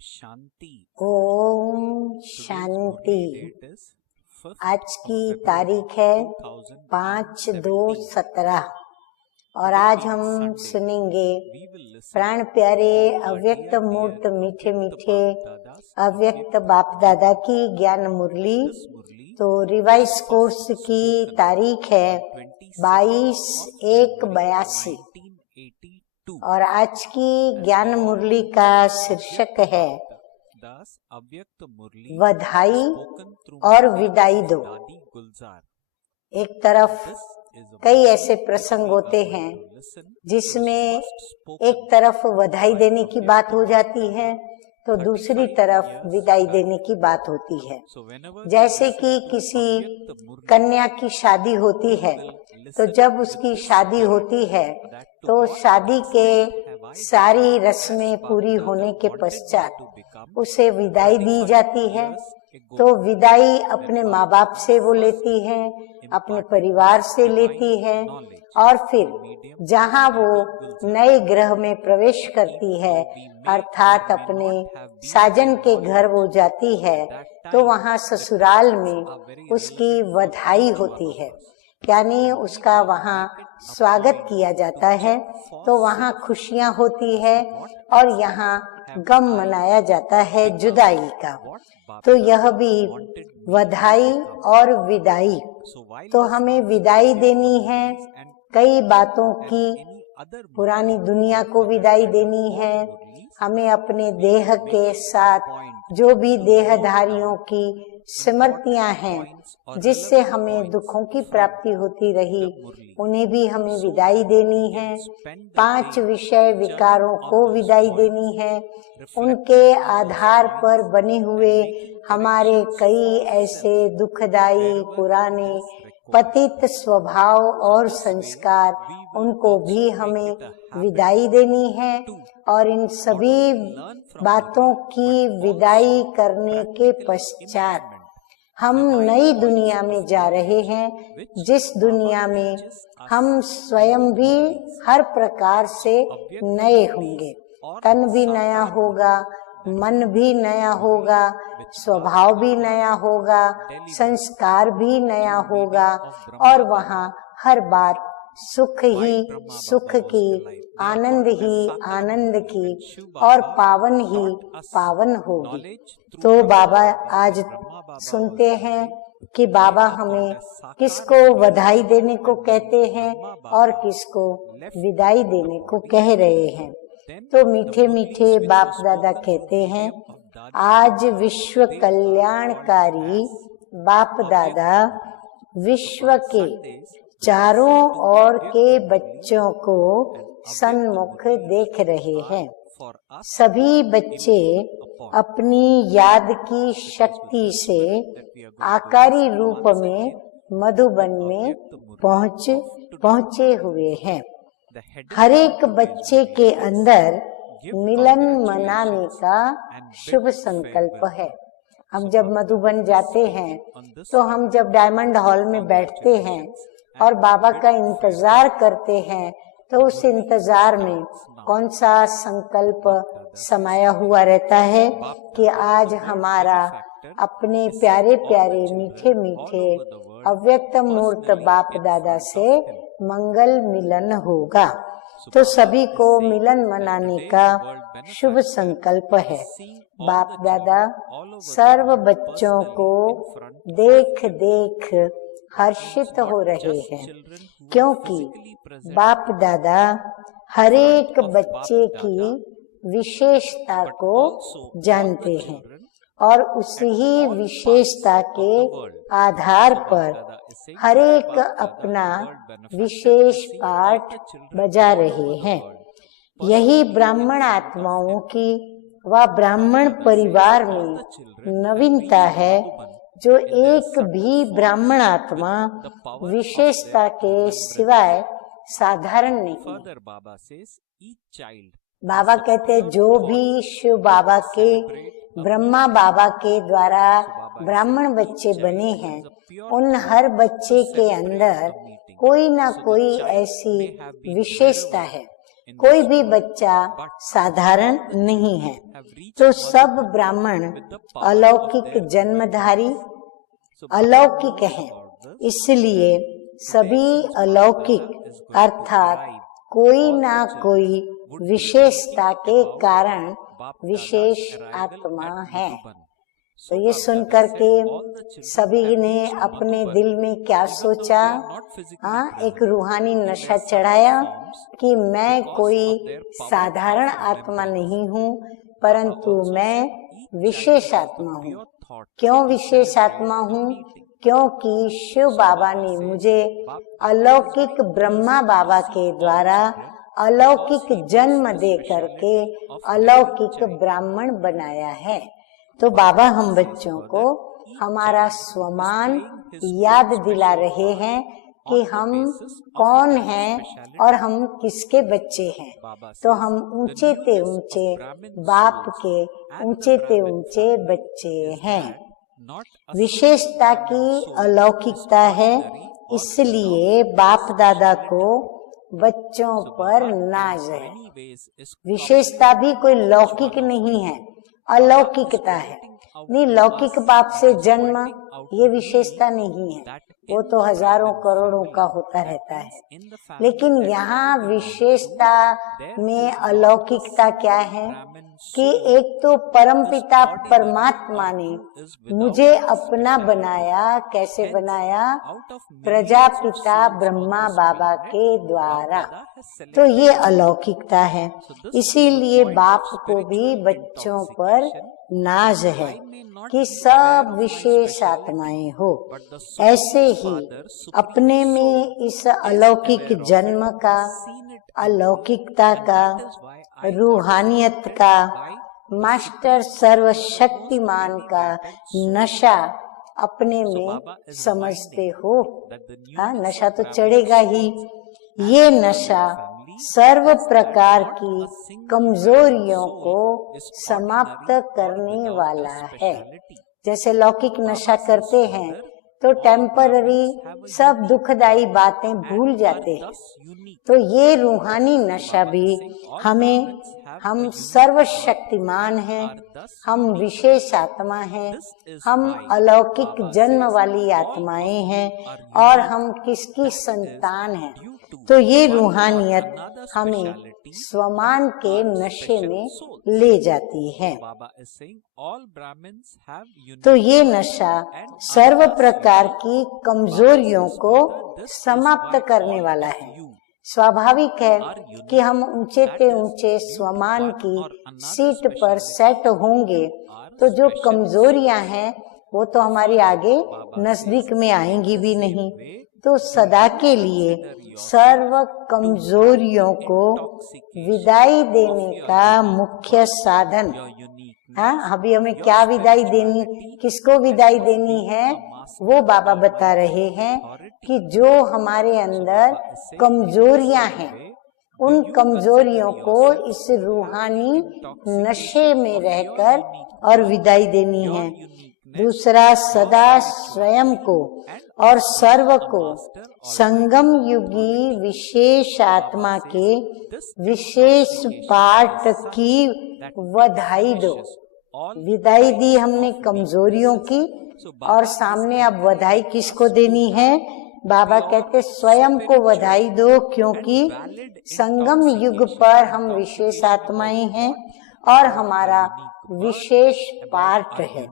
शांति। ओम शांति। आज की तारीख है 5/2/17 और आज हम सुनेंगे प्राण प्यारे अव्यक्त मूर्त मीठे मीठे अव्यक्त बाप दादा की ज्ञान मुरली। तो रिवाइज कोर्स की तारीख है 22/1/82 और आज की ज्ञान मुरली का शीर्षक है बधाई और विदाई दो। एक तरफ कई ऐसे प्रसंग होते हैं जिसमें एक तरफ बधाई देने की बात हो जाती है तो दूसरी तरफ विदाई देने की बात होती है। जैसे कि किसी कन्या की शादी होती है तो जब उसकी शादी होती है तो शादी के सारी रस्में पूरी होने के पश्चात उसे विदाई दी जाती है। तो विदाई अपने माँ बाप से वो लेती है, अपने परिवार से लेती है और फिर जहाँ वो नए ग्रह में प्रवेश करती है अर्थात अपने साजन के घर वो जाती है तो वहाँ ससुराल में उसकी बधाई होती है, यानी उसका वहाँ स्वागत किया जाता है। तो वहाँ खुशियाँ होती है और यहाँ गम मनाया जाता है जुदाई का। तो यह भी बधाई और विदाई। तो हमें विदाई देनी है कई बातों की, पुरानी दुनिया को विदाई देनी है, हमें अपने देह के साथ जो भी देहधारियों की स्मृतियां हैं जिससे हमें दुखों की प्राप्ति होती रही उन्हें भी हमें विदाई देनी है। 5 विषय विकारों को विदाई देनी है। उनके आधार पर बने हुए हमारे कई ऐसे दुखदाई पुराने पतित स्वभाव और संस्कार उनको भी हमें विदाई देनी है। और इन सभी बातों की विदाई करने के पश्चात हम नई दुनिया में जा रहे हैं, जिस दुनिया में हम स्वयं भी हर प्रकार से नए होंगे। तन भी नया होगा, मन भी नया होगा, स्वभाव भी नया होगा, संस्कार भी नया होगा और वहाँ हर बात सुख ही सुख की, आनंद ही आनंद की और पावन ही पावन होगी। तो बाबा आज सुनते हैं कि बाबा हमें किसको बधाई देने को कहते हैं और किसको विदाई देने को कह रहे हैं। तो मीठे मीठे बाप दादा कहते हैं आज विश्व कल्याणकारी बाप दादा विश्व के चारों ओर के बच्चों को सन्मुख देख रहे हैं। सभी बच्चे अपनी याद की शक्ति से आकारी रूप में मधुबन में पहुँचे हुए हैं। हर एक बच्चे के अंदर मिलन मनाने का शुभ संकल्प है। हम जब मधुबन जाते हैं तो हम जब डायमंड हॉल में बैठते हैं और बाबा का इंतजार करते हैं तो उस इंतजार में कौन सा संकल्प समाया हुआ रहता है कि आज हमारा अपने प्यारे प्यारे मीठे मीठे अव्यक्त मूर्त बाप दादा से मंगल मिलन होगा। तो सभी को मिलन मनाने का शुभ संकल्प है। बाप दादा सर्व बच्चों को देख देख हर्षित हो रहे हैं क्योंकि बाप दादा हर एक बच्चे की विशेषता को जानते हैं और उसी विशेषता के आधार पर हर एक अपना विशेष पाठ बजा रहे हैं। यही ब्राह्मण आत्माओं की व ब्राह्मण परिवार में नवीनता है जो एक भी ब्राह्मण आत्मा विशेषता के सिवाय साधारण नहीं। बाबा कहते जो भी शिव बाबा के ब्रह्मा बाबा के द्वारा ब्राह्मण बच्चे बने हैं उन हर बच्चे के अंदर कोई ना कोई ऐसी विशेषता है कोई भी बच्चा साधारण नहीं है। तो सब ब्राह्मण अलौकिक जन्मधारी अलौकिक हैं। इसलिए सभी अलौकिक अर्थात कोई ना कोई विशेषता के कारण विशेष आत्मा है। तो ये सुन करके सभी ने अपने दिल में क्या सोचा? एक रूहानी नशा चढ़ाया कि मैं कोई साधारण आत्मा नहीं हूँ, परंतु मैं विशेष आत्मा हूँ। क्यों विशेष आत्मा हूँ? क्योंकि शिव बाबा ने मुझे अलौकिक ब्रह्मा बाबा के द्वारा अलौकिक जन्म दे करके अलौकिक ब्राह्मण बनाया है। तो बाबा हम बच्चों को हमारा स्वमान याद दिला रहे हैं कि हम कौन हैं और हम किसके बच्चे हैं। तो हम ऊंचे ते ऊंचे बाप के ऊंचे ते ऊंचे बच्चे हैं। विशेषता की अलौकिकता है, इसलिए बाप दादा को बच्चों पर नाज है। विशेषता भी कोई लौकिक नहीं है, अलौकिकता है। नहीं, लौकिक बाप से जन्म ये विशेषता नहीं है, वो तो हजारों करोड़ों का होता रहता है। लेकिन यहाँ विशेषता में अलौकिकता क्या है कि एक तो परमपिता परमात्मा ने मुझे अपना बनाया। कैसे बनाया? प्रजापिता ब्रह्मा बाबा के द्वारा। तो ये अलौकिकता है। इसीलिए बाप को भी बच्चों पर नाज है कि सब विशेष आत्माएं हो। ऐसे ही अपने में इस अलौकिक जन्म का, अलौकिकता का, रूहानियत का, मास्टर सर्वशक्तिमान का नशा अपने में समझते हो। हाँ, नशा तो चढ़ेगा ही। ये नशा सर्व प्रकार की कमजोरियों को समाप्त करने वाला है। जैसे लौकिक नशा करते हैं तो टेम्पररी सब दुखदाई बातें भूल जाते हैं। तो ये रूहानी नशा भी हम सर्वशक्तिमान हैं, हम विशेष आत्मा हैं, हम अलौकिक जन्म वाली आत्माएं हैं और हम किसकी संतान हैं। तो ये रूहानियत हमें स्वमान के नशे में ले जाती है। तो ये नशा सर्व प्रकार की कमजोरियों को समाप्त करने वाला है। स्वाभाविक है कि हम ऊंचे ते ऊंचे स्वमान की सीट पर सेट होंगे तो जो कमजोरियां हैं वो तो हमारी आगे नजदीक में आएंगी भी नहीं। तो सदा के लिए सर्व कमजोरियों को विदाई देने का मुख्य साधन, हाँ, अभी हमें क्या विदाई देनी, किसको विदाई देनी है, वो बाबा बता रहे हैं कि जो हमारे अंदर कमजोरियां हैं उन कमजोरियों को इस रूहानी नशे में रहकर और विदाई देनी है। दूसरा, सदा स्वयं को और सर्व को संगम युगी विशेष आत्मा के विशेष पाठ की बधाई दो। विदाई दी हमने कमजोरियों की और सामने अब बधाई किसको देनी है? बाबा कहते स्वयं को बधाई दो, क्योंकि संगम युग पर हम विशेष आत्माएं हैं और हमारा विशेष पार्ट है।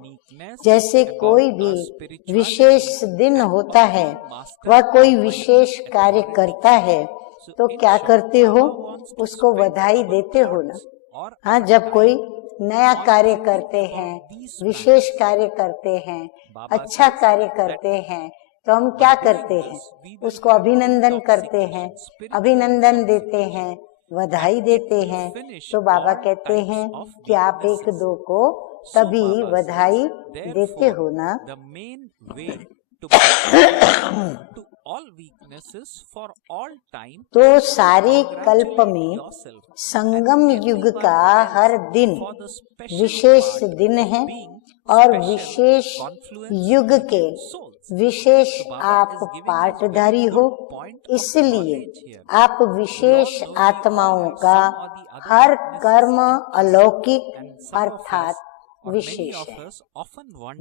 जैसे कोई भी विशेष दिन होता है, वह कोई विशेष कार्य करता है, तो क्या करते हो? उसको बधाई देते हो ना। हाँ, जब कोई नया कार्य करते हैं, विशेष कार्य करते हैं, अच्छा कार्य करते हैं, तो हम क्या करते हैं? उसको अभिनंदन करते हैं, अभिनंदन देते हैं, बधाई देते हैं। तो बाबा कहते हैं कि आप एक दो को तभी बधाई देते हो ना। तो सारे कल्प में संगम युग का हर दिन विशेष दिन है और विशेष युग के विशेष आप पाठधारी हो, इसलिए आप विशेष आत्माओं का हर कर्म अलौकिक अर्थात विशेष है।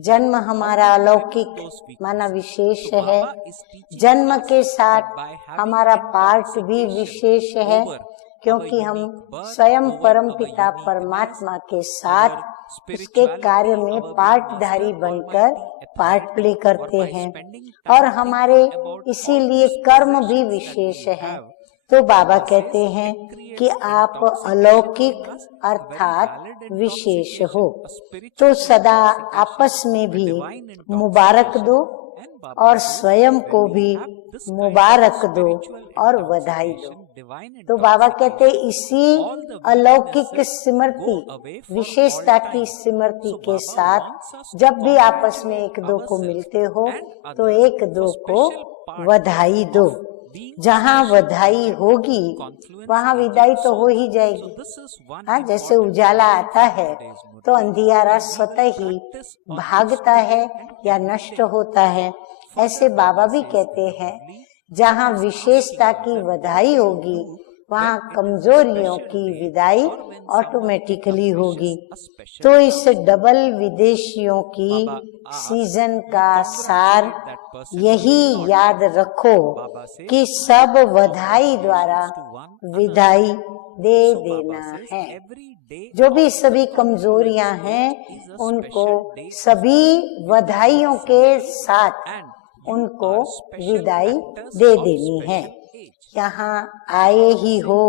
जन्म हमारा अलौकिक माना विशेष है, जन्म के साथ हमारा पाठ भी विशेष है, क्योंकि हम स्वयं परमपिता परमात्मा के साथ उसके कार्य में पाठधारी बनकर पार्ट प्ले करते हैं और हमारे इसीलिए कर्म भी विशेष है। तो बाबा कहते हैं कि आप अलौकिक अर्थात विशेष हो, तो सदा आपस में भी मुबारक दो और स्वयं को भी मुबारक दो और बधाई दो। तो बाबा कहते इसी अलौकिक स्मृति विशेषता की स्मृति के साथ जब भी आपस में एक दो को मिलते हो तो एक दो को बधाई दो। जहाँ बधाई होगी वहाँ विदाई तो हो ही जाएगी। हाँ, जैसे उजाला आता है तो अंधियारा स्वतः ही भागता है या नष्ट होता है, ऐसे बाबा भी कहते हैं जहाँ विशेषता की बधाई होगी वहाँ कमजोरियों की विदाई ऑटोमेटिकली होगी। तो इस डबल विदेशियों की सीजन का सार यही याद रखो कि सब बधाई द्वारा विदाई दे देना है। जो भी सभी कमजोरियां हैं उनको सभी बधाइयों के साथ उनको विदाई दे देनी है। यहाँ आए ही हो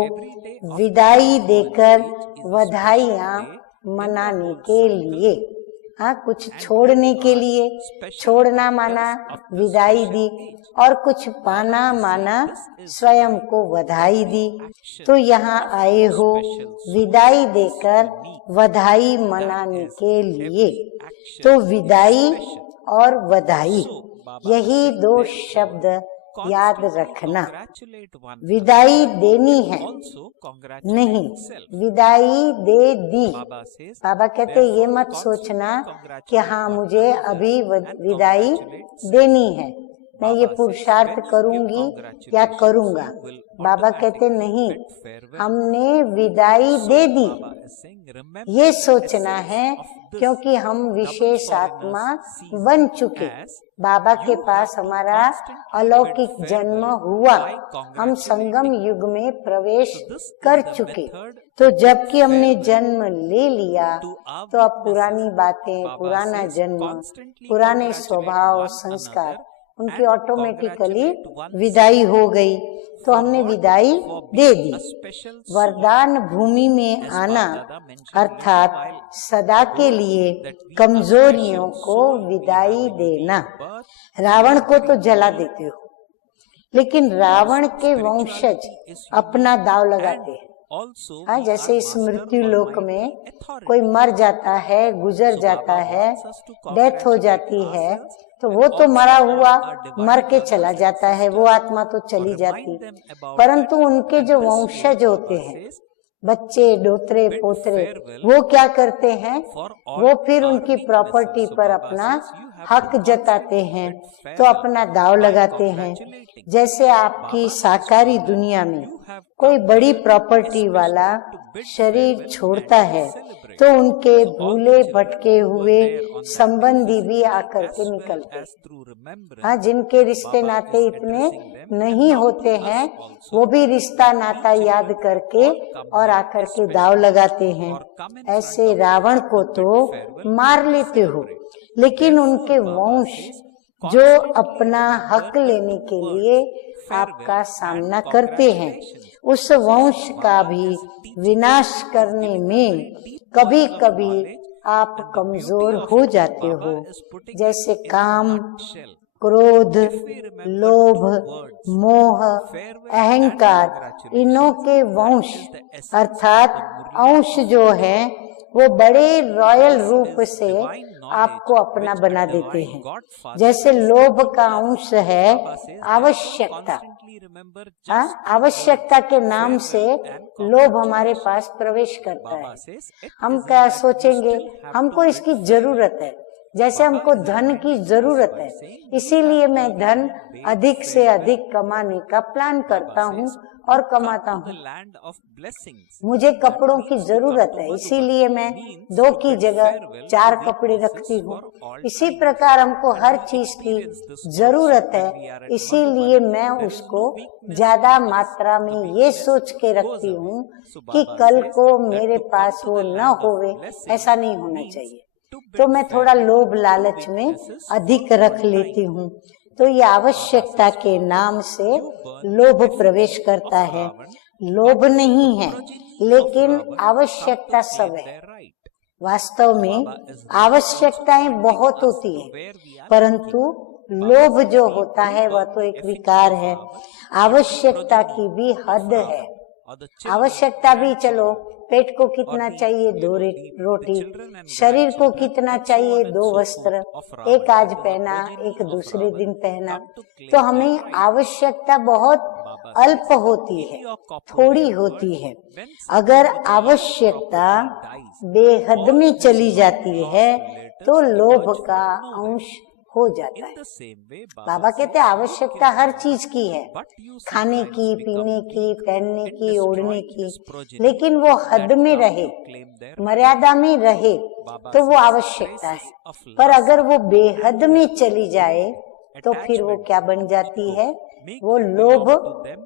विदाई देकर बधाइयाँ मनाने के लिए, हाँ, कुछ छोड़ने के लिए। छोड़ना माना विदाई दी और कुछ पाना माना स्वयं को बधाई दी। तो यहाँ आए हो विदाई देकर बधाई मनाने के लिए। तो विदाई और बधाई यही दो शब्द याद रखना। विदाई देनी है नहीं, विदाई दे दी। बाबा कहते ये मत सोचना कि हाँ मुझे अभी विदाई देनी है, मैं ये पुरुषार्थ करूंगी या करूंगा। बाबा कहते नहीं, हमने विदाई दे दी ये सोचना है, क्योंकि हम विशेष आत्मा बन चुके। बाबा के पास हमारा अलौकिक जन्म हुआ, हम संगम युग में प्रवेश कर चुके। तो जबकि हमने जन्म ले लिया तो अब पुरानी बातें, पुराना जन्म, पुराने स्वभाव संस्कार उनकी ऑटोमेटिकली विदाई हो गई। तो हमने विदाई दे दी। वरदान भूमि में आना अर्थात सदा के लिए कमजोरियों को विदाई देना। रावण को तो जला देते हो, लेकिन रावण के वंशज अपना दाव लगाते हैं। हाँ, जैसे इस मृत्यु लोक में कोई मर जाता है, गुजर जाता है, डेथ हो जाती है, तो वो तो मरा हुआ मर के चला जाता है, वो आत्मा तो चली जाती। परंतु उनके जो वंशज होते हैं, बच्चे, डोतरे, पोतरे, वो क्या करते हैं, वो फिर उनकी प्रॉपर्टी पर अपना हक जताते हैं, तो अपना दाव लगाते हैं। जैसे आपकी साकारी दुनिया में कोई बड़ी प्रॉपर्टी वाला शरीर छोड़ता है तो उनके भूले भटके हुए संबंधी भी आकर के निकलते। हाँ, जिनके रिश्ते नाते इतने नहीं होते हैं वो भी रिश्ता नाता याद करके और आकर के दाव लगाते हैं। ऐसे रावण को तो मार लेते हो, लेकिन उनके वंश जो अपना हक लेने के लिए आपका सामना करते हैं, उस वंश का भी विनाश करने में कभी कभी आप कमजोर हो जाते हो। जैसे काम, क्रोध, लोभ, मोह, अहंकार, इनों के वंश अर्थात अंश जो है वो बड़े रॉयल रूप से आपको अपना बना देते हैं। जैसे लोभ का अंश है आवश्यकता, आवश्यकता के नाम से लोभ हमारे पास प्रवेश करता है। हम क्या सोचेंगे, हमको इसकी जरूरत है, जैसे हमको धन की जरूरत है, इसीलिए मैं धन अधिक से अधिक कमाने का प्लान करता हूँ और कमाता हूँ। मुझे कपड़ों की जरूरत है, इसीलिए मैं 2 की जगह 4 कपड़े रखती हूँ। इसी प्रकार हमको हर चीज की जरूरत है, इसीलिए मैं उसको ज्यादा मात्रा में ये सोच के रखती हूँ कि कल को मेरे पास वो न होवे, ऐसा नहीं होना चाहिए। तो मैं थोड़ा लोभ लालच में अधिक रख लेती हूँ। तो ये आवश्यकता के नाम से लोभ प्रवेश करता है। लोभ नहीं है, लेकिन आवश्यकता सब है। वास्तव में आवश्यकताएं बहुत होती है, परंतु लोभ जो होता है वह तो एक विकार है। आवश्यकता की भी हद है। आवश्यकता भी, चलो पेट को कितना चाहिए 2 रोटी, शरीर को कितना चाहिए 2 वस्त्र, एक आज पहना एक दूसरे दिन पहना। तो हमें आवश्यकता बहुत अल्प होती है, थोड़ी होती है। अगर आवश्यकता बेहद में चली जाती है तो लोभ का अंश हो जाता है। बाबा कहते हैं आवश्यकता हर चीज की है, खाने की, पीने की, पहनने की, ओढ़ने की, लेकिन वो हद में रहे, मर्यादा में रहे तो वो आवश्यकता है। पर अगर वो बेहद में चली जाए तो फिर वो क्या बन जाती है, वो लोभ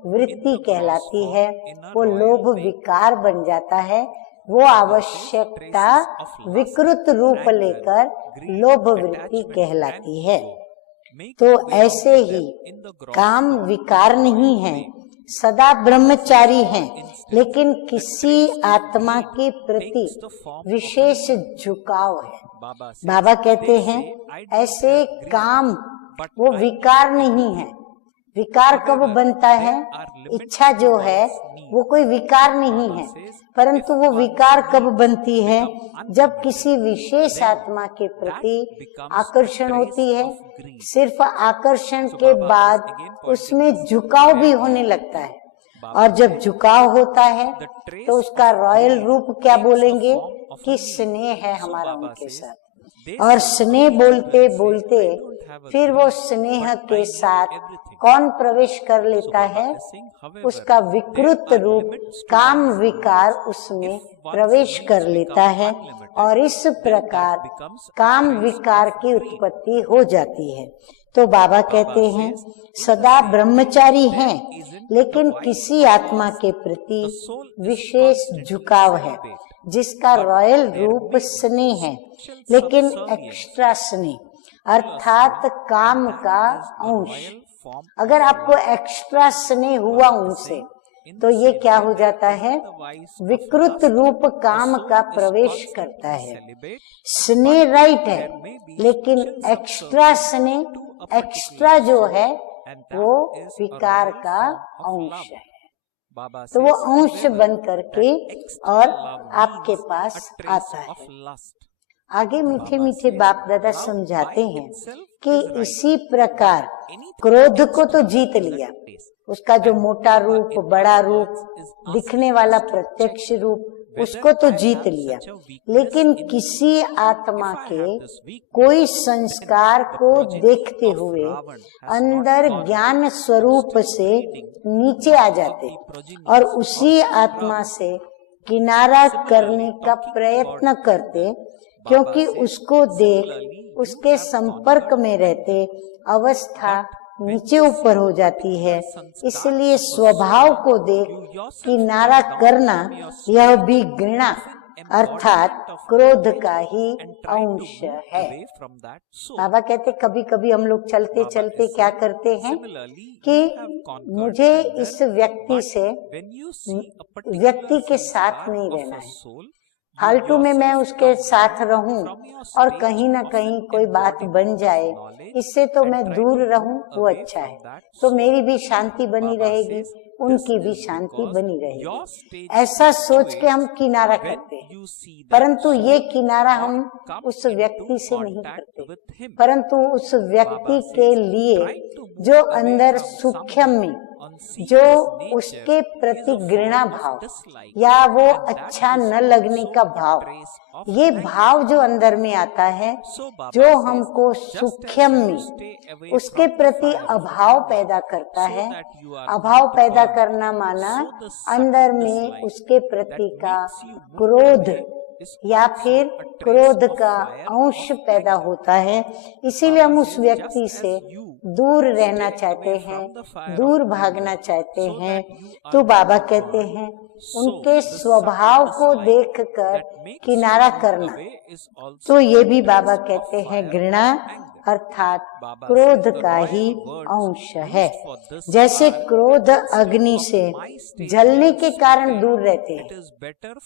वृत्ति कहलाती है, वो लोभ विकार बन जाता है। वो आवश्यकता विकृत रूप लेकर लोभ वृत्ति कहलाती है। तो ऐसे ही काम विकार नहीं है, सदा ब्रह्मचारी हैं, लेकिन किसी आत्मा के प्रति विशेष झुकाव है। बाबा कहते हैं ऐसे काम वो विकार नहीं है। विकार कब बनता है, इच्छा जो है वो कोई विकार नहीं है, परंतु वो विकार कब बनती है, जब किसी विशेष आत्मा के प्रति आकर्षण होती है। सिर्फ आकर्षण के बाद उसमें झुकाव भी होने लगता है, और जब झुकाव होता है तो उसका रॉयल रूप क्या बोलेंगे कि स्नेह है हमारा उनके साथ। और स्नेह बोलते बोलते फिर वो स्नेह के साथ कौन प्रवेश कर लेता है, उसका विकृत रूप काम विकार उसमें प्रवेश कर लेता है, और इस प्रकार काम विकार की उत्पत्ति हो जाती है। तो बाबा कहते हैं सदा ब्रह्मचारी हैं, लेकिन किसी आत्मा के प्रति विशेष झुकाव है, जिसका रॉयल रूप स्नेह है, लेकिन एक्स्ट्रा स्नेह अर्थात काम का अंश। अगर आपको एक्स्ट्रा स्नेह हुआ उनसे तो ये क्या हो जाता है, विकृत रूप काम का प्रवेश करता है। स्नेह राइट है, लेकिन एक्स्ट्रा स्नेह, एक्स्ट्रा जो है वो विकार का अंश है। तो वो अंश बन करके और आपके पास आता है। आगे मीठे मीठे बाप दादा समझाते हैं कि इसी प्रकार क्रोध को तो जीत लिया, उसका जो मोटा रूप, बड़ा रूप, दिखने वाला प्रत्यक्ष रूप, उसको तो जीत लिया, लेकिन किसी आत्मा के कोई संस्कार को देखते हुए अंदर ज्ञान स्वरूप से नीचे आ जाते और उसी आत्मा से किनारा करने का प्रयत्न करते, क्योंकि उसको देख उसके संपर्क में रहते अवस्था नीचे ऊपर हो जाती है। इसलिए स्वभाव को देख किनारा करना यह भी घृणा अर्थात क्रोध का ही अंश है। बाबा कहते कभी कभी हम लोग चलते चलते क्या करते हैं कि मुझे इस व्यक्ति के साथ नहीं रहना है, फालतू में मैं उसके साथ रहूं और कहीं ना कहीं कोई बात बन जाए, इससे तो मैं दूर रहूं, वो अच्छा है। तो मेरी भी शांति बनी रहेगी, उनकी भी शांति बनी रहेगी। ऐसा सोच के हम किनारा करते हैं, परंतु ये किनारा हम उस व्यक्ति से नहीं करते, परंतु उस व्यक्ति के लिए जो अंदर सूक्ष्म में जो उसके प्रति घृणा भाव या वो अच्छा न लगने का भाव, ये भाव जो अंदर में आता है, जो हमको सूक्ष्म में उसके प्रति अभाव पैदा करता है। अभाव पैदा करना माना अंदर में उसके प्रति का क्रोध या फिर क्रोध का अंश पैदा होता है। इसीलिए हम उस व्यक्ति से दूर रहना चाहते हैं, दूर भागना चाहते हैं। तो बाबा कहते हैं उनके स्वभाव को देखकर किनारा करना, तो ये भी बाबा कहते हैं घृणा अर्थात क्रोध का ही अंश है। जैसे क्रोध अग्नि से जलने के कारण दूर रहते हैं,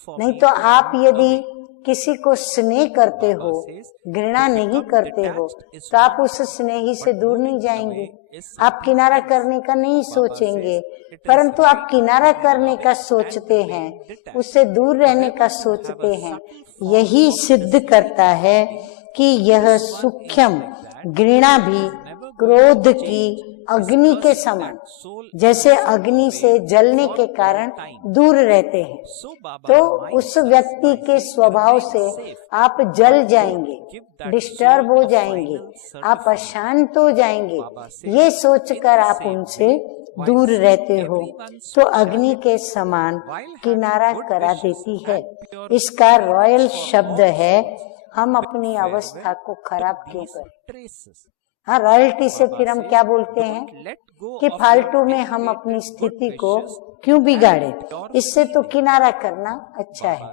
नहीं तो आप यदि किसी को स्नेह करते हो, घृणा नहीं करते हो, तो आप उस स्नेही से दूर नहीं जाएंगे, आप किनारा करने का नहीं सोचेंगे। परंतु आप किनारा करने का सोचते हैं, उससे दूर रहने का सोचते हैं। यही सिद्ध करता है कि यह सूक्ष्म घृणा भी क्रोध की अग्नि के समान, जैसे अग्नि से जलने के कारण दूर रहते हैं, तो उस व्यक्ति के स्वभाव से आप जल जाएंगे, डिस्टर्ब हो जाएंगे, आप अशांत हो जाएंगे। ये सोचकर आप उनसे दूर रहते हो, तो अग्नि के समान किनारा करा देती है। इसका रॉयल शब्द है, हम अपनी अवस्था को खराब क्यों करें। हाँ, रॉयल्टी से फिर हम क्या बोलते हैं कि फालतू में हम अपनी स्थिति को क्यों बिगाड़े, इससे तो किनारा करना अच्छा है।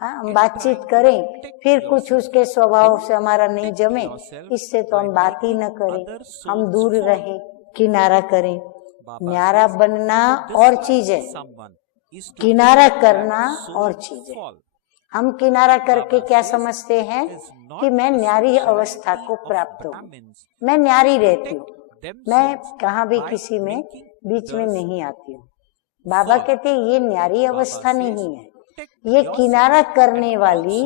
हाँ, हम बातचीत करें, फिर कुछ उसके स्वभाव से हमारा नहीं जमे, इससे तो हम बात ही न करें, हम दूर रहें, किनारा करें। न्यारा बनना और चीज है, किनारा करना और चीज है। हम किनारा करके क्या समझते हैं कि मैं न्यारी अवस्था को प्राप्त हूँ, मैं न्यारी रहती हूँ, मैं कहाँ भी किसी में बीच में नहीं आती हूँ। बाबा कहते हैं ये न्यारी अवस्था नहीं है, ये किनारा करने वाली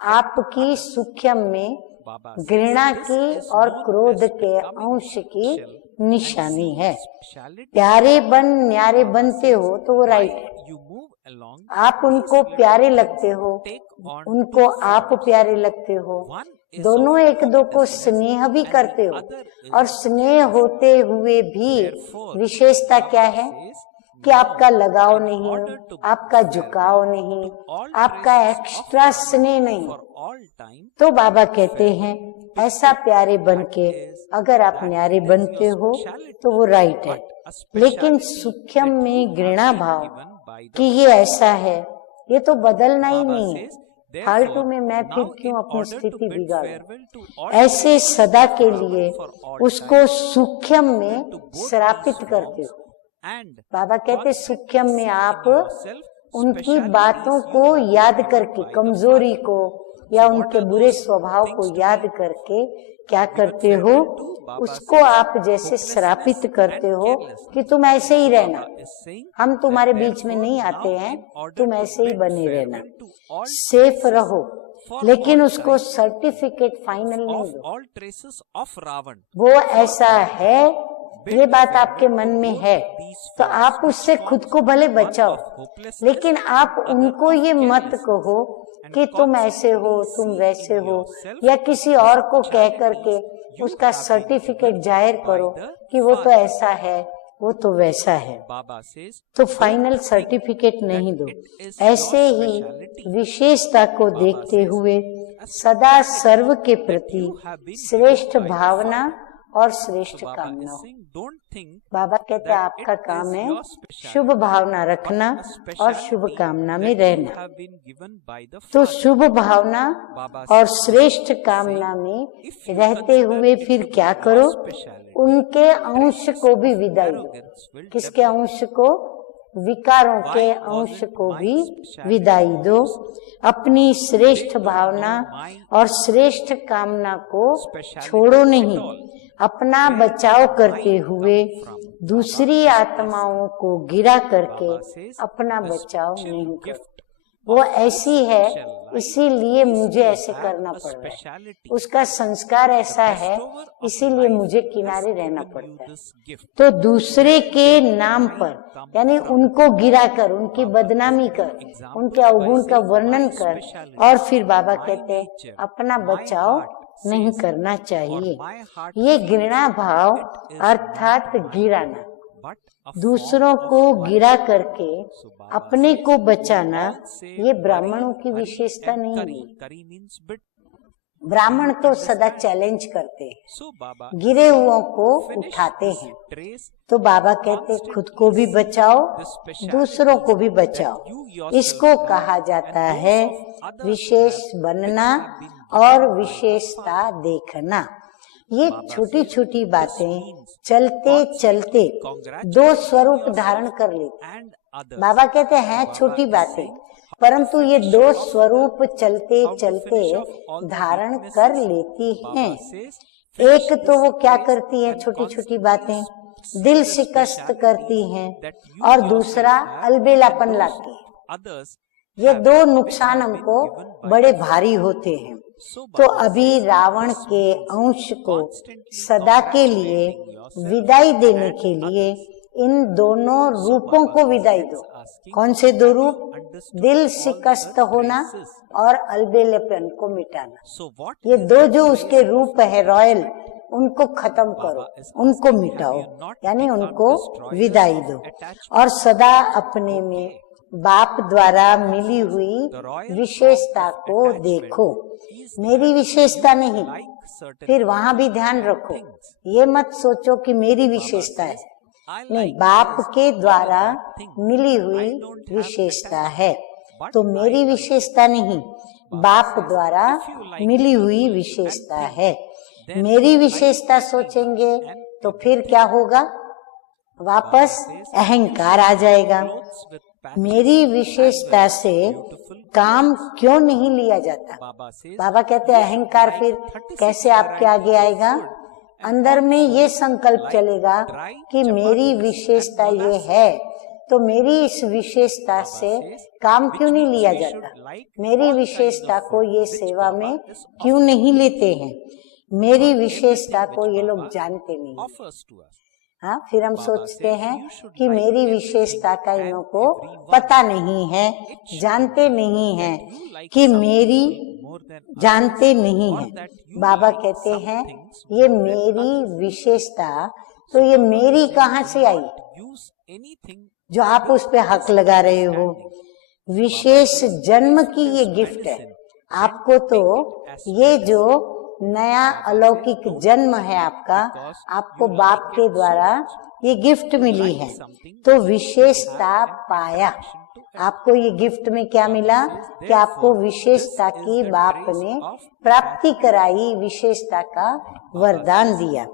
आपकी सूक्ष्म में घृणा की और क्रोध के अंश की निशानी है। प्यारे बन न्यारे बनते हो तो वो राइट है, आप उनको प्यारे लगते हो, उनको आप प्यारे लगते हो, दोनों एक दो को स्नेह भी करते हो, और स्नेह होते हुए भी विशेषता क्या है कि आपका लगाव नहीं, आपका झुकाव नहीं, आपका एक्स्ट्रा स्नेह नहीं। तो बाबा कहते हैं ऐसा प्यारे बनके अगर आप न्यारे बनते हो तो वो राइट है। लेकिन सूक्ष्म में घृणा भाव कि ये ऐसा है, ये तो बदलना ही नहीं है, फालतू में मैं फिर क्यों अपनी स्थिति बिगाड़ूं, ऐसे सदा के लिए उसको सूक्ष्म में श्रापित करते हो। बाबा कहते सूक्ष्म में आप उनकी बातों को याद करके, कमजोरी को या उनके बुरे स्वभाव को याद करके क्या करते हो, उसको आप जैसे श्रापित करते हो कि तुम ऐसे ही रहना, हम तुम्हारे बीच में नहीं आते हैं, तुम ऐसे ही बने रहना, सेफ रहो। लेकिन उसको सर्टिफिकेट फाइनल नहीं दो। वो ऐसा है, ये बात आपके मन में है तो आप उससे खुद को भले बचाओ, लेकिन आप उनको ये मत कहो कि तुम ऐसे हो, तुम वैसे हो, या किसी और को कह करके उसका सर्टिफिकेट जाहिर करो कि वो तो ऐसा है, वो तो वैसा है, तो फाइनल सर्टिफिकेट नहीं दो। ऐसे ही विशेषता को देखते हुए सदा सर्व के प्रति श्रेष्ठ भावना और श्रेष्ठ कामना हो। बाबा कहते हैं आपका काम है शुभ भावना रखना और शुभ कामना में रहना। तो शुभ भावना और श्रेष्ठ कामना में रहते हुए फिर क्या करो, उनके अंश को भी विदाई दो। किसके अंश को? विकारों के अंश को भी विदाई दो। अपनी श्रेष्ठ भावना और श्रेष्ठ कामना को छोड़ो नहीं। अपना बचाव करते हुए दूसरी आत्माओं को गिरा करके अपना बचाव नहीं करो। वो ऐसी है, इसीलिए मुझे ऐसे करना पड़ रहा है, उसका संस्कार ऐसा है, इसीलिए मुझे किनारे रहना पड़ता है। तो दूसरे के नाम पर, यानी उनको गिरा कर, उनकी बदनामी कर, उनके अवगुण का वर्णन कर, और फिर बाबा कहते हैं अपना बचाव नहीं करना चाहिए। ये घृणा भाव अर्थात गिराना, दूसरों को गिरा करके अपने को बचाना, ये ब्राह्मणों की विशेषता नहीं है। ब्राह्मण तो सदा चैलेंज करते हैं, गिरे हुओं को उठाते हैं। तो बाबा कहते खुद को भी बचाओ, दूसरों को भी बचाओ। इसको कहा जाता है विशेष बनना और विशेषता देखना। ये छोटी छोटी बातें चलते चलते दो स्वरूप धारण कर लेती। बाबा कहते हैं छोटी बातें, परंतु ये दो स्वरूप चलते चलते धारण कर लेती हैं। एक तो वो क्या करती है, छोटी छोटी बातें दिल शिकस्त करती हैं, और दूसरा अलबेलापन लाती है। ये दो नुकसान हमको बड़े भारी होते हैं। तो अभी रावण के अंश को सदा के लिए विदाई देने के लिए इन दोनों रूपों को विदाई दो। कौन से दो रूप? दिल शिकस्त होना और अलबेलेपन को मिटाना। ये दो जो उसके रूप है रॉयल, उनको खत्म करो, उनको मिटाओ, यानी उनको विदाई दो। और सदा अपने में बाप द्वारा मिली हुई विशेषता को देखो। मेरी विशेषता नहीं, फिर वहां भी ध्यान रखो, ये मत सोचो कि मेरी विशेषता है, नहीं, बाप के द्वारा मिली हुई विशेषता है। तो मेरी विशेषता नहीं, बाप द्वारा मिली हुई विशेषता है। मेरी विशेषता सोचेंगे तो फिर क्या होगा? वापस अहंकार आ जाएगा। मेरी विशेषता से काम क्यों नहीं लिया जाता? बाबा कहते हैं अहंकार फिर कैसे आपके आगे आएगा? अंदर में ये संकल्प चलेगा कि मेरी विशेषता ये है, तो मेरी इस विशेषता से काम क्यों नहीं लिया जाता? मेरी विशेषता को ये सेवा में क्यों नहीं लेते हैं? मेरी विशेषता को ये लोग जानते नहीं। हाँ, फिर हम सोचते हैं कि मेरी विशेषता का इन्हों को पता नहीं है, जानते नहीं है कि मेरी जानते नहीं है। बाबा कहते हैं ये मेरी विशेषता, तो ये मेरी कहाँ से आई जो आप उस पे हक लगा रहे हो? विशेष जन्म की ये गिफ्ट है आपको। तो ये जो नया अलौकिक जन्म है आपका, आपको बाप के द्वारा ये गिफ्ट मिली है। तो विशेषता पाया, आपको ये गिफ्ट में क्या मिला कि आपको विशेषता की बाप ने प्राप्ति कराई, विशेषता का वरदान दिया।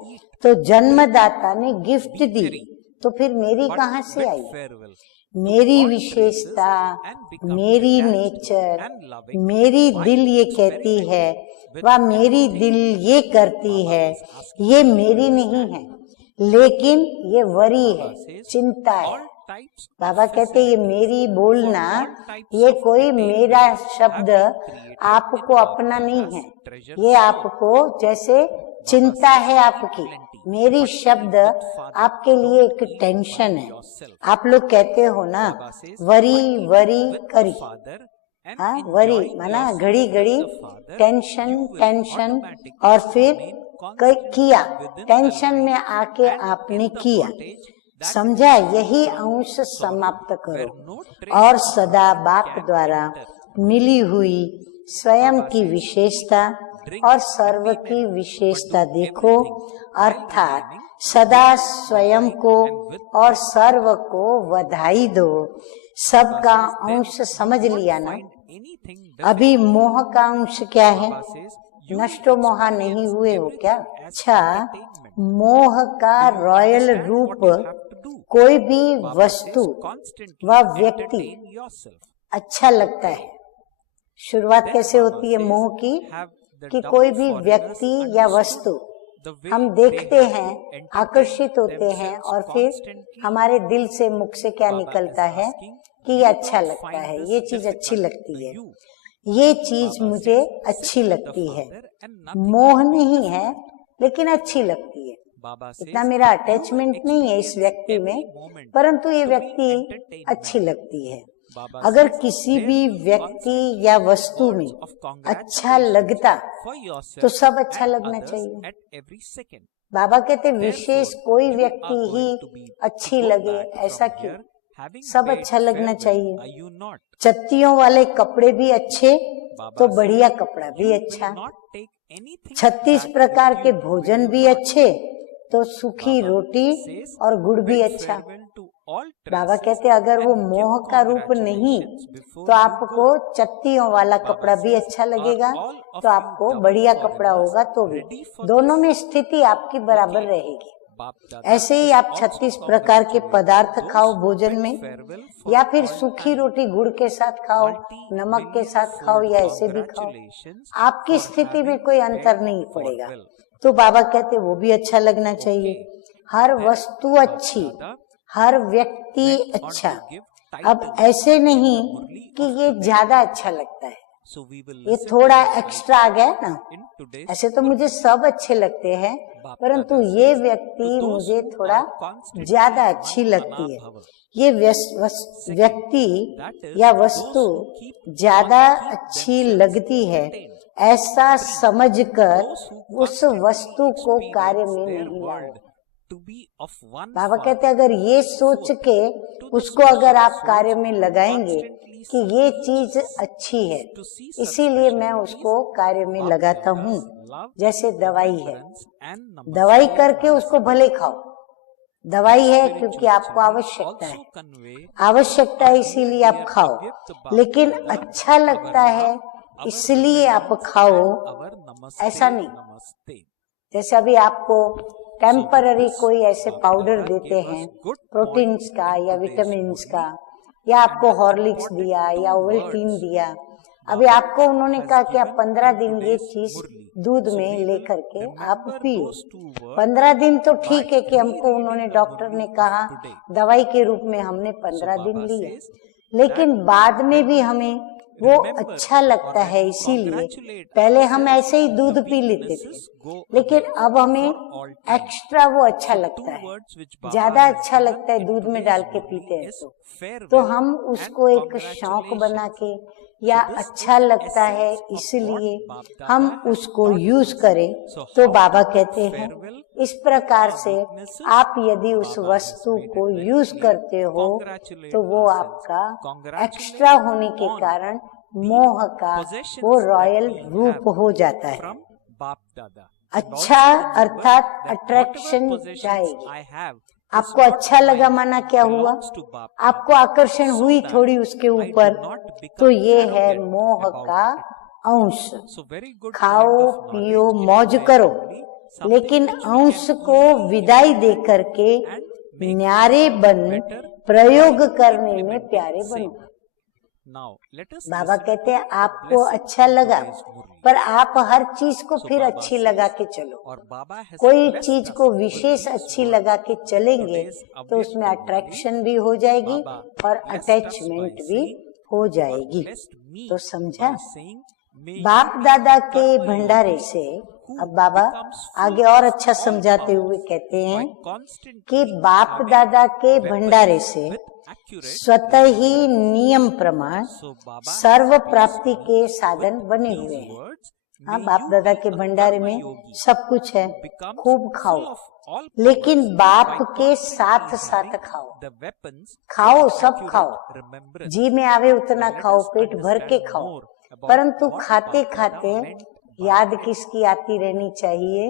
तो जन्मदाता ने गिफ्ट दी, तो फिर मेरी कहाँ से आई? मेरी विशेषता, मेरी नेचर, मेरी दिल ये कहती है, वह मेरी दिल ये करती है, ये मेरी नहीं है, लेकिन ये वरी है, चिंता है। बाबा कहते ये मेरी बोलना, ये कोई मेरा शब्द आपको अपना नहीं है, ये आपको जैसे चिंता है आपकी। मेरी शब्द आपके लिए एक टेंशन है। आप लोग कहते हो ना वरी वरी करी, हाँ, वरी माना घड़ी घड़ी टेंशन टेंशन, और फिर किया, टेंशन में आके आपने किया, समझा? यही अंश समाप्त करो और सदा बाप द्वारा मिली हुई स्वयं की विशेषता और सर्व की विशेषता देखो। अर्थात सदा स्वयं को और सर्व को बधाई दो। सबका अंश समझ लिया ना? अभी मोह का अंश क्या है? नष्टो मोहा नहीं हुए हो क्या? अच्छा, मोह का रॉयल रूप कोई भी वस्तु व व्यक्ति अच्छा लगता है। शुरुआत कैसे होती है मोह की, कि कोई भी व्यक्ति या वस्तु हम देखते हैं, आकर्षित होते हैं और फिर हमारे दिल से, मुख से क्या निकलता है कि ये अच्छा लगता है, ये चीज अच्छी लगती है, ये चीज मुझे अच्छी लगती है। मोह नहीं है लेकिन अच्छी लगती है। इतना मेरा अटैचमेंट नहीं है इस व्यक्ति में, परंतु ये व्यक्ति अच्छी लगती है। अगर किसी भी व्यक्ति या वस्तु में अच्छा लगता तो सब अच्छा लगना चाहिए। बाबा कहते विशेष कोई व्यक्ति ही अच्छी लगे, ऐसा क्यों? सब अच्छा लगना चाहिए। छत्तियों वाले कपड़े भी अच्छे तो बढ़िया कपड़ा भी अच्छा, 36 प्रकार के भोजन भी अच्छे तो सूखी रोटी और गुड़ भी अच्छा। बाबा कहते अगर वो मोह का रूप नहीं तो आपको चत्तियों वाला कपड़ा भी अच्छा लगेगा, तो आपको बढ़िया कपड़ा होगा तो भी, दोनों में स्थिति आपकी बराबर रहेगी। ऐसे ही आप 36 प्रकार के पदार्थ खाओ भोजन में, या फिर सूखी रोटी गुड़ के साथ खाओ, नमक के साथ खाओ, या ऐसे भी खाओ, आपकी स्थिति में कोई अंतर नहीं पड़ेगा। तो बाबा कहते वो भी अच्छा लगना चाहिए। हर वस्तु अच्छी, हर व्यक्ति अच्छा। अब ऐसे नहीं कि ये ज्यादा अच्छा लगता है, ये थोड़ा एक्स्ट्रा आ गया ना। ऐसे तो मुझे सब अच्छे लगते हैं, परंतु ये व्यक्ति मुझे थोड़ा ज्यादा अच्छी लगती है। ये व्यक्ति या वस्तु ज्यादा अच्छी लगती है, ऐसा समझकर उस वस्तु को कार्य में नहीं लाओ। बाबा कहते अगर ये सोच के उसको अगर आप कार्य में लगाएंगे कि ये चीज अच्छी है, इसीलिए मैं उसको कार्य में लगाता हूँ। जैसे दवाई है, दवाई करके उसको भले खाओ, दवाई है क्योंकि आपको आवश्यकता है, आवश्यकता है इसीलिए आप खाओ, लेकिन अच्छा लगता है इसलिए आप खाओ, ऐसा नहीं। जैसे अभी आपको टेम्पररी कोई ऐसे पाउडर देते हैं प्रोटीन्स का या विटामिन्स का, या आपको हॉर्लिक्स दिया या ओवल्टीन दिया, अभी आपको उन्होंने कहा कि आप 15 दिन ये चीज दूध में लेकर के आप पियो। 15 दिन तो ठीक है कि हमको उन्होंने, डॉक्टर ने कहा दवाई के रूप में हमने 15 दिन लिया, लेकिन बाद में भी हमें वो अच्छा लगता है, इसीलिए पहले हम ऐसे ही दूध पी लेते थे, लेकिन अब हमें एक्स्ट्रा वो अच्छा लगता है, ज्यादा अच्छा लगता है दूध में डाल के पीते हैं। तो हम उसको एक शौक बना के, या अच्छा लगता है इसलिए हम उसको यूज करें। तो बाबा कहते हैं इस प्रकार से आप यदि उस वस्तु को यूज करते हो तो वो आपका एक्स्ट्रा होने के कारण मोह का वो रॉयल रूप हो जाता है। अच्छा अर्थात अट्रैक्शन जाएगी। आपको अच्छा लगा माना क्या हुआ, आपको आकर्षण हुई थोड़ी उसके ऊपर, तो ये है मोह का अंश। खाओ पियो मौज करो, लेकिन अंश को विदाई दे करके न्यारे बन प्रयोग करने में प्यारे बनो। बाबा कहते हैं आपको अच्छा लगा, पर आप हर चीज को फिर अच्छी लगा के चलो। कोई चीज को विशेष अच्छी लगा के चलेंगे तो उसमें अट्रैक्शन भी हो जाएगी और अटैचमेंट भी हो जाएगी। तो समझा? बाप दादा के भंडारे से अब बाबा आगे और अच्छा समझाते हुए कहते हैं कि बाप दादा के भंडारे से स्वतः ही नियम प्रमाण सर्व प्राप्ति के साधन बने हुए हैं। हाँ, बाप दादा के भंडारे में सब कुछ है, खूब खाओ, लेकिन बाप के साथ साथ खाओ। खाओ, सब खाओ, जी में आवे उतना खाओ, पेट भर के खाओ, परंतु खाते खाते याद किसकी आती रहनी चाहिए?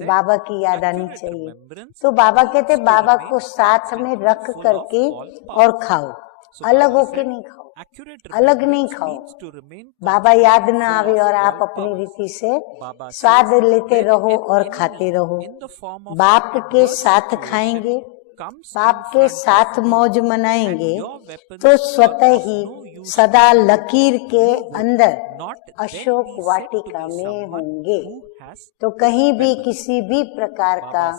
बाबा की याद आनी चाहिए। तो बाबा कहते बाबा को साथ में रख करके और खाओ, अलग होके नहीं खाओ, अलग नहीं खाओ। बाबा याद न आवे और आप अपनी रीति से स्वाद लेते रहो और खाते रहो। बाप के साथ खाएंगे बाप के साथ मौज मनाएंगे तो स्वतः ही सदा लकीर के अंदर अशोक वाटिका में होंगे। तो कहीं भी किसी भी प्रकार का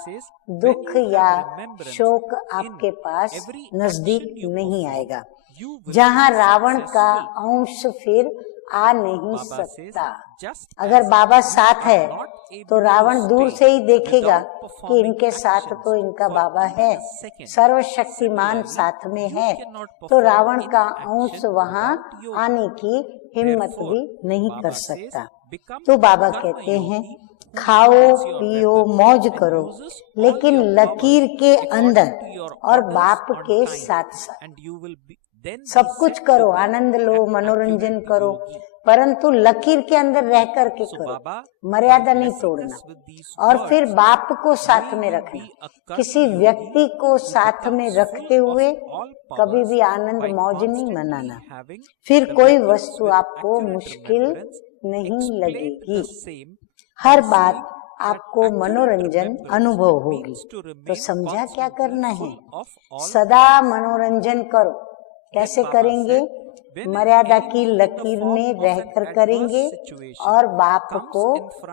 दुख या शोक आपके पास नजदीक नहीं आएगा। जहाँ रावण का अंश फिर आ नहीं सकता। अगर बाबा साथ है तो रावण दूर से ही देखेगा कि इनके साथ तो इनका बाबा है, सर्वशक्तिमान साथ में है, तो रावण का अंश वहाँ आने की हिम्मत भी नहीं कर सकता। तो बाबा कहते हैं खाओ पियो मौज करो, लेकिन लकीर के अंदर और बाप के साथ साथ सब कुछ करो, आनंद लो, मनोरंजन करो, परंतु लकीर के अंदर रह कर के करो, मर्यादा नहीं तोड़ना। और फिर बाप को साथ में रखना, किसी व्यक्ति को साथ में रखते हुए कभी भी आनंद मौज नहीं मनाना। फिर कोई वस्तु आपको मुश्किल नहीं लगेगी, हर बात आपको मनोरंजन अनुभव होगी। तो समझा क्या करना है? सदा मनोरंजन करो। कैसे करेंगे? मर्यादा की लकीर में रहकर करेंगे और बाप को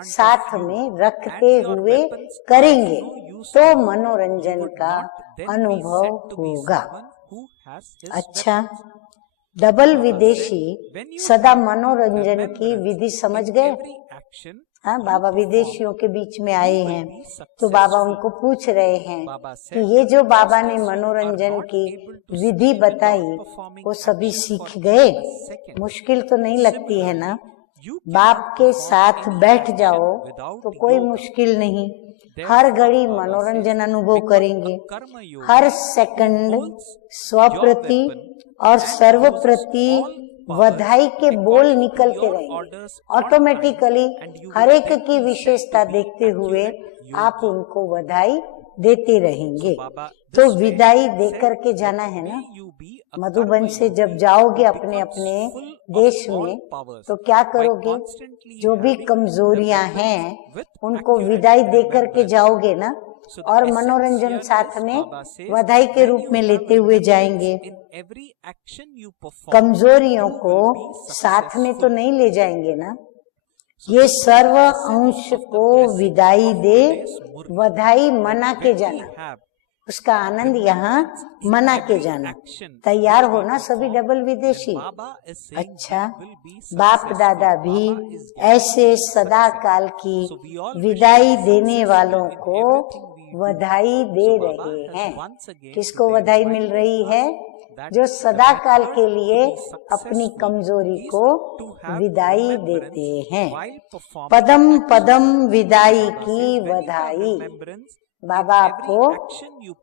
साथ में रखते हुए करेंगे, तो मनोरंजन का अनुभव होगा। अच्छा, डबल विदेशी सदा मनोरंजन की विधि समझ गए? हाँ, बाबा विदेशियों के बीच में आए हैं तो बाबा उनको पूछ रहे हैं कि ये जो बाबा ने मनोरंजन की विधि बताई वो सभी सीख गए? मुश्किल तो नहीं लगती है ना? बाप के साथ बैठ जाओ तो कोई मुश्किल नहीं, हर घड़ी मनोरंजन अनुभव करेंगे, हर सेकंड स्वप्रति और सर्वप्रति बधाई के बोल निकलते रहेंगे। ऑटोमेटिकली हर एक की विशेषता देखते हुए आप उनको बधाई देते रहेंगे। तो विदाई देकर के जाना है ना। मधुबन से जब जाओगे अपने अपने देश में तो क्या करोगे? जो भी कमजोरियां हैं उनको विदाई देकर के जाओगे ना, और मनोरंजन साथ में बधाई के रूप में लेते हुए जाएंगे। कमजोरियों को साथ में तो नहीं ले जाएंगे ना। ये सर्व अंश को विदाई दे, बधाई मना के जाना, उसका आनंद यहाँ मना के जाना। तैयार हो ना सभी डबल विदेशी? अच्छा, बाप दादा भी ऐसे सदा काल की विदाई देने वालों को बधाई दे रहे हैं। किसको बधाई मिल रही है? जो सदा काल के लिए अपनी कमजोरी को विदाई देते हैं। पदम पदम विदाई की बधाई। बाबा आपको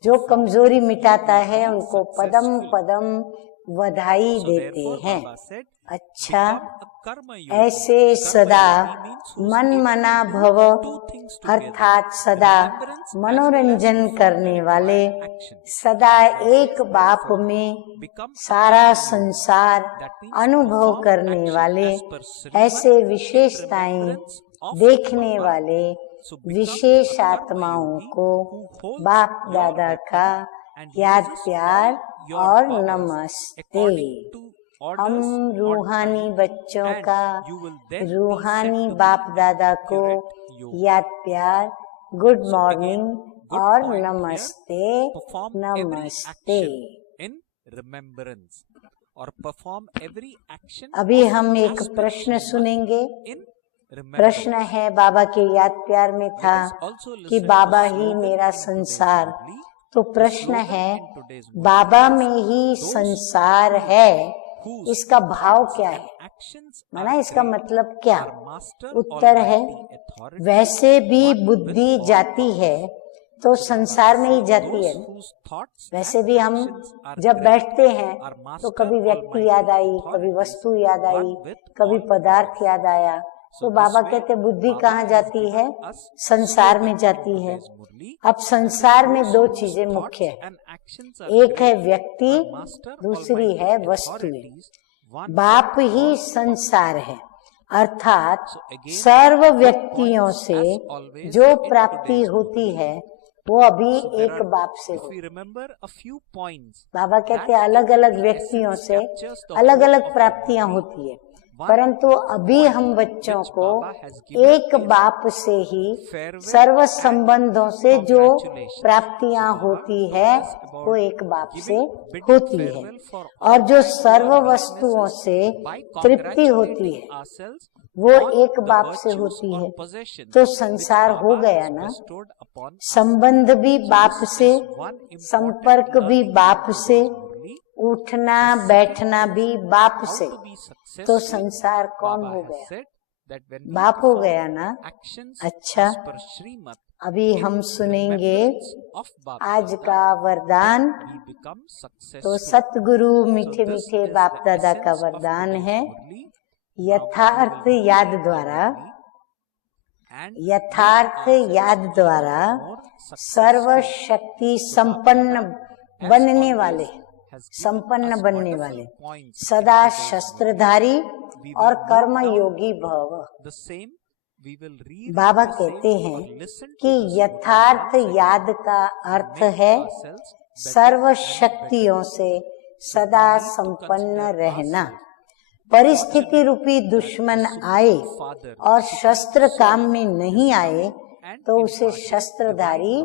जो कमजोरी मिटाता है उनको पदम पदम बधाई देते हैं। अच्छा, ऐसे सदा मन मना भव अर्थात सदा मनोरंजन करने वाले, सदा एक बाप में सारा संसार अनुभव करने वाले, ऐसे विशेषताएं देखने वाले विशेष आत्माओं को बाप दादा का याद प्यार और नमस्ते। हम रूहानी बच्चों का रूहानी बाप दादा को याद प्यार, गुड मॉर्निंग और नमस्ते नमस्ते। अभी हम एक प्रश्न सुनेंगे। प्रश्न है, बाबा के याद प्यार में था कि बाबा ही मेरा संसार। तो प्रश्न है, बाबा में ही संसार है, इसका भाव क्या है? माना इसका मतलब क्या? उत्तर है, वैसे भी बुद्धि जाती है तो संसार में ही जाती है। वैसे भी हम जब बैठते हैं तो कभी व्यक्ति याद आई, कभी वस्तु याद आई, कभी पदार्थ याद आया, तो बाबा कहते बुद्धि कहाँ जाती है? संसार में जाती है। अब संसार में दो चीजें मुख्य है, एक है व्यक्ति, दूसरी है वस्तुएं। बाप ही संसार है, अर्थात सर्व व्यक्तियों से जो प्राप्ति होती है वो अभी एक बाप से हो। बाबा कहते हैं अलग अलग व्यक्तियों से अलग अलग प्राप्तियां होती है, परंतु अभी हम बच्चों को एक बाप से ही सर्व संबंधों से जो प्राप्तियां होती है वो एक बाप से होती है, और जो सर्व वस्तुओं से तृप्ति होती है वो एक बाप से होती है। तो संसार हो गया ना, संबंध भी बाप से, संपर्क भी बाप से, उठना बैठना भी बाप से, तो संसार कौन हो गया? बाप हो गया ना। अच्छा, अभी हम सुनेंगे आज का वरदान। तो सतगुरु मीठे मीठे बाप दादा का वरदान है, यथार्थ याद द्वारा, यथार्थ याद द्वारा सर्व शक्ति संपन्न बनने वाले, संपन्न बनने वाले, सदा शस्त्रधारी और कर्म योगी भव। बाबा कहते हैं कि यथार्थ याद का अर्थ है सर्व शक्तियों से सदा संपन्न रहना। परिस्थिति रूपी दुश्मन आए और शस्त्र काम में नहीं आए तो उसे शस्त्रधारी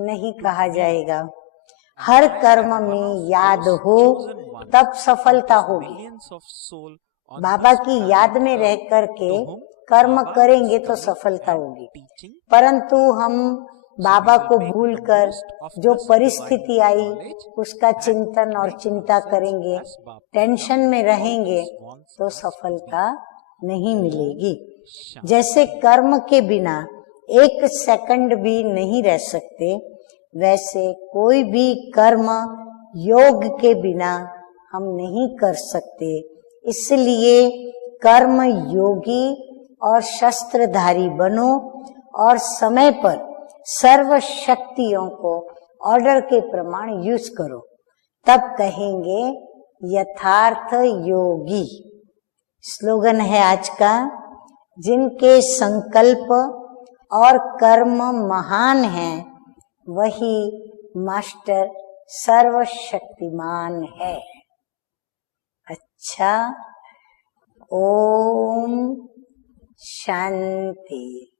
नहीं कहा जाएगा। हर कर्म में याद हो तब सफलता होगी। बाबा की याद में रह करके कर्म करेंगे तो सफलता होगी, परंतु हम बाबा को भूलकर जो परिस्थिति आई उसका चिंतन और चिंता करेंगे, टेंशन में रहेंगे तो सफलता नहीं मिलेगी। जैसे कर्म के बिना एक सेकंड भी नहीं रह सकते, वैसे कोई भी कर्म योग के बिना हम नहीं कर सकते। इसलिए कर्म योगी और शस्त्रधारी बनो और समय पर सर्व शक्तियों को ऑर्डर के प्रमाण यूज करो, तब कहेंगे यथार्थ योगी। स्लोगन है आज का, जिनके संकल्प और कर्म महान हैं वही मास्टर सर्वशक्तिमान है। अच्छा, ओम शांति।